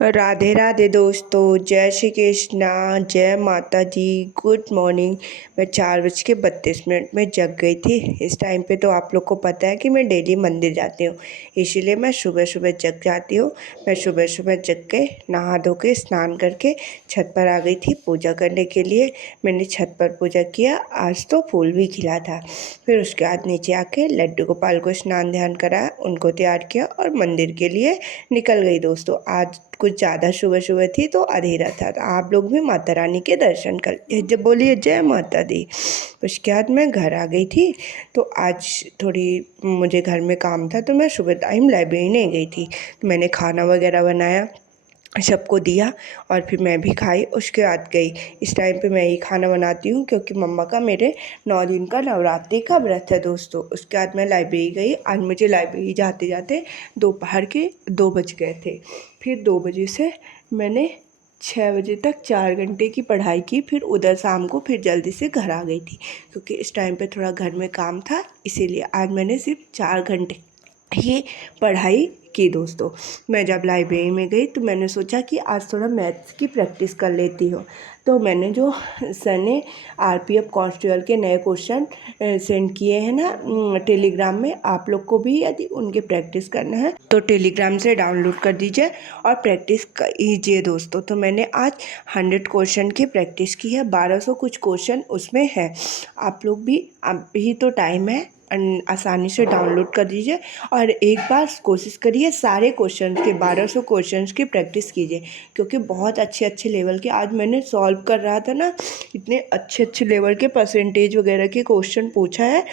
राधे राधे दोस्तों, जय श्री कृष्णा, जय माता दी। Good morning. मैं 4:32 में जग गई थी। इस टाइम पे तो आप लोग को पता है कि मैं डेली मंदिर जाती हूँ, इसीलिए मैं सुबह सुबह जग जाती हूँ। मैं सुबह सुबह जग के नहा धो के स्नान करके छत पर आ गई थी पूजा करने के लिए। मैंने छत पर पूजा किया, आज तो फूल भी खिला था। फिर उसके बाद नीचे आके लड्डू गोपाल को स्नान ध्यान कराया, उनको तैयार किया और मंदिर के लिए निकल गई दोस्तों। आज कुछ ज़्यादा सुबह सुबह थी तो अंधेरा था, तो आप लोग भी माता रानी के दर्शन कर जब बोलिए जय माता दी। उसके बाद मैं घर आ गई थी। तो आज थोड़ी मुझे घर में काम था, तो मैं सुबह टाइम लाइब्रेरी नहीं गई थी। तो मैंने खाना वगैरह बनाया, सबको दिया और फिर मैं भी खाई। उसके बाद गई। इस टाइम पे मैं ही खाना बनाती हूँ क्योंकि मम्मा का मेरे 9 दिन का नवरात्रि का व्रत है दोस्तों। उसके बाद मैं लाइब्रेरी गई। आज मुझे लाइब्रेरी जाते जाते दोपहर के 2 बज गए थे। फिर 2 बजे से मैंने 6 बजे तक 4 घंटे की पढ़ाई की। फिर उधर शाम को फिर जल्दी से घर आ गई थी क्योंकि इस टाइम पे थोड़ा घर में काम था, इसीलिए आज मैंने सिर्फ 4 घंटे ही पढ़ाई की दोस्तों। मैं जब लाइब्रेरी में गई तो मैंने सोचा कि आज थोड़ा मैथ्स की प्रैक्टिस कर लेती हूँ। तो मैंने जो सर ने आरपीएफ कांस्टेबल के नए क्वेश्चन सेंड किए हैं ना टेलीग्राम में, आप लोग को भी यदि उनके प्रैक्टिस करना है तो टेलीग्राम से डाउनलोड कर दीजिए और प्रैक्टिस कीजिए दोस्तों। तो मैंने आज 100 क्वेश्चन की प्रैक्टिस की है, 1200 कुछ क्वेश्चन उसमें है। आप लोग भी, अभी तो टाइम है, आसानी से डाउनलोड कर दीजिए और एक बार कोशिश करिए सारे क्वेश्चन के 1200 क्वेश्चंस की प्रैक्टिस कीजिए क्योंकि बहुत अच्छे अच्छे लेवल के आज मैंने सॉल्व कर रहा था ना, इतने अच्छे अच्छे लेवल के परसेंटेज वगैरह के क्वेश्चन पूछा है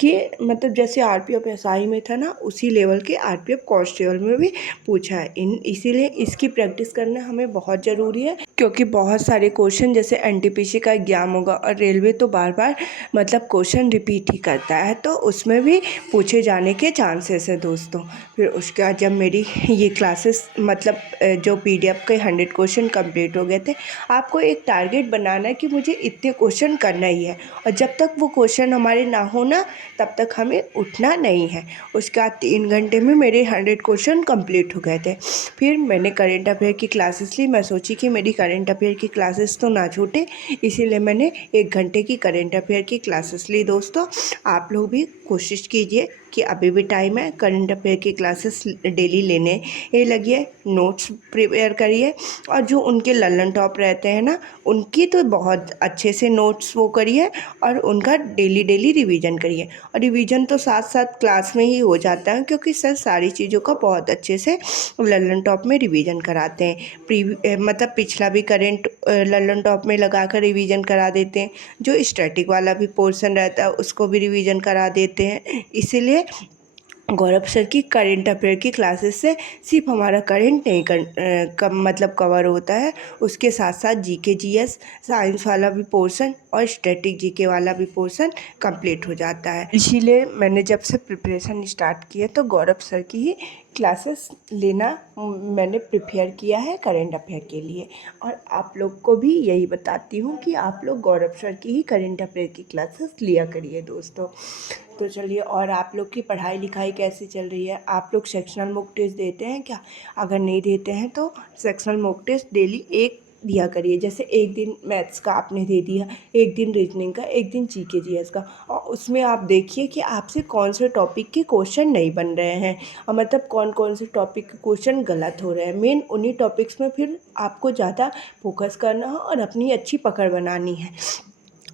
कि मतलब जैसे आरपीएफ एसआई में था ना, उसी लेवल के आरपीएफ कांस्टेबल में भी पूछा है। इसीलिए इसकी प्रैक्टिस करना हमें बहुत ज़रूरी है क्योंकि बहुत सारे क्वेश्चन जैसे एनटीपीसी का एग्जाम होगा और रेलवे तो बार बार मतलब क्वेश्चन रिपीट ही करता है, तो उसमें भी पूछे जाने के चांसेस है दोस्तों। फिर उसके बाद जब मेरी ये क्लासेस मतलब जो पीडीएफ के 100 क्वेश्चन कंप्लीट हो गए थे, आपको एक टारगेट बनाना है कि मुझे इतने क्वेश्चन करना ही है और जब तक वो क्वेश्चन हमारे ना हो ना तब तक हमें उठना नहीं है। उसके बाद 3 घंटे में मेरे 100 क्वेश्चन कंप्लीट हो गए थे। फिर मैंने करेंट अफेयर की क्लासेस ली। मैं सोची कि मेरी करेंट अफेयर की क्लासेस तो ना छूटे, इसीलिए मैंने 1 घंटे की करेंट अफेयर की क्लासेस ली दोस्तों। आप लोग भी कोशिश कीजिए कि अभी भी टाइम है, करंट अफेयर की क्लासेस डेली लेने ये लगिए, नोट्स प्रिपेयर करिए और जो उनके लल्लन टॉप रहते हैं ना, उनकी तो बहुत अच्छे से नोट्स वो करिए और उनका डेली डेली रिवीजन करिए। और रिवीजन तो साथ साथ क्लास में ही हो जाता है क्योंकि सर सारी चीज़ों का बहुत अच्छे से लल्लन टॉप में रिवीजन कराते हैं। मतलब पिछला भी करेंट लल्लन टॉप में लगा कर रिवीजन करा देते हैं, जो स्टैटिक वाला भी पोर्शन रहता है उसको भी रिवीजन करा देते हैं। इसीलिए गौरव सर की करेंट अफेयर की क्लासेस से सिर्फ हमारा करेंट नहीं मतलब कवर होता है, उसके साथ साथ जीके जीएस साइंस वाला भी पोर्शन और स्टैटिक जीके वाला भी पोर्शन कंप्लीट हो जाता है। इसीलिए मैंने जब से प्रिपरेशन स्टार्ट की है तो गौरव सर की ही क्लासेस लेना मैंने प्रिपेयर किया है करेंट अफेयर के लिए। और आप लोग को भी यही बताती हूँ कि आप लोग गौरव सर की ही करेंट अफेयर की क्लासेस लिया करिए दोस्तों। तो चलिए, और आप लोग की पढ़ाई लिखाई कैसी चल रही है? आप लोग सेक्शनल मॉक टेस्ट देते हैं क्या? अगर नहीं देते हैं तो सेक्शनल मॉक टेस्ट डेली एक दिया करिए। जैसे एक दिन मैथ्स का आपने दे दिया, एक दिन रीजनिंग का, एक दिन जीके जीएस का, और उसमें आप देखिए कि आपसे कौन से टॉपिक के क्वेश्चन नहीं बन रहे हैं और मतलब कौन कौन से टॉपिक के क्वेश्चन गलत हो रहे हैं। मेन उन्हीं टॉपिक्स में फिर आपको ज़्यादा फोकस करना है और अपनी अच्छी पकड़ बनानी है।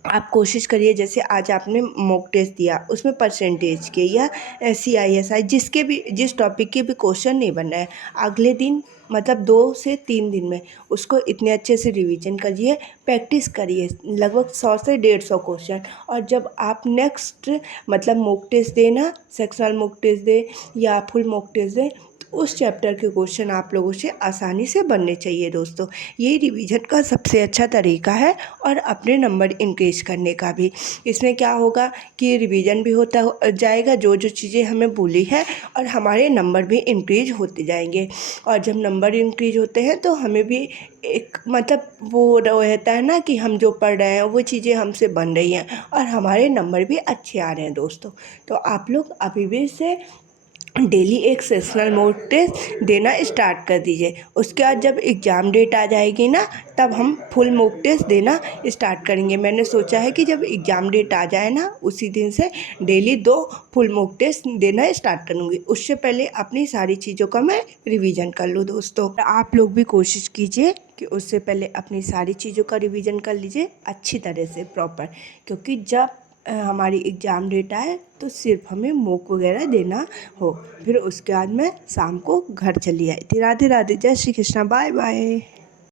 आप कोशिश करिए, जैसे आज आपने मॉक टेस्ट दिया उसमें परसेंटेज के या CISI जिसके भी जिस टॉपिक के भी क्वेश्चन नहीं बन रहे हैं, अगले दिन मतलब 2 से 3 दिन में उसको इतने अच्छे से रिवीजन करिए, प्रैक्टिस करिए लगभग 100 से 150 क्वेश्चन। और जब आप नेक्स्ट मतलब मॉक टेस्ट देना, सेक्शनल मॉक टेस्ट दे या फुल मॉक टेस्ट दे, तो उस चैप्टर के क्वेश्चन आप लोगों से आसानी से बनने चाहिए दोस्तों। ये रिवीजन का सबसे अच्छा तरीका है और अपने नंबर इंक्रीज करने का भी। इसमें क्या होगा कि रिवीजन भी होता जाएगा जो जो चीज़ें हमें भूली है, और हमारे नंबर भी इंक्रीज होते जाएंगे। और जब नंबर इंक्रीज होते हैं तो हमें भी एक मतलब वो रहता है ना कि हम जो पढ़ रहे हैं वो चीज़ें हमसे बन रही हैं और हमारे नंबर भी अच्छे आ रहे हैं दोस्तों। तो आप लोग अभी भी से डेली एक सेशनल मॉक टेस्ट देना स्टार्ट कर दीजिए। उसके बाद जब एग्ज़ाम डेट आ जाएगी ना, तब हम फुल मॉक टेस्ट देना स्टार्ट करेंगे। मैंने सोचा है कि जब एग्ज़ाम डेट आ जाए ना, उसी दिन से डेली 2 फुल मॉक टेस्ट देना स्टार्ट करूँगी। उससे पहले अपनी सारी चीज़ों का मैं रिवीजन कर लूँ दोस्तों। आप लोग भी कोशिश कीजिए कि उससे पहले अपनी सारी चीज़ों का रिवीजन कर लीजिए अच्छी तरह से प्रॉपर, क्योंकि जब हमारी एग्ज़ाम डेट आए तो सिर्फ हमें मॉक वगैरह देना हो। फिर उसके बाद मैं शाम को घर चली आई थी। राधे राधे, जय श्री कृष्णा, बाय बाय।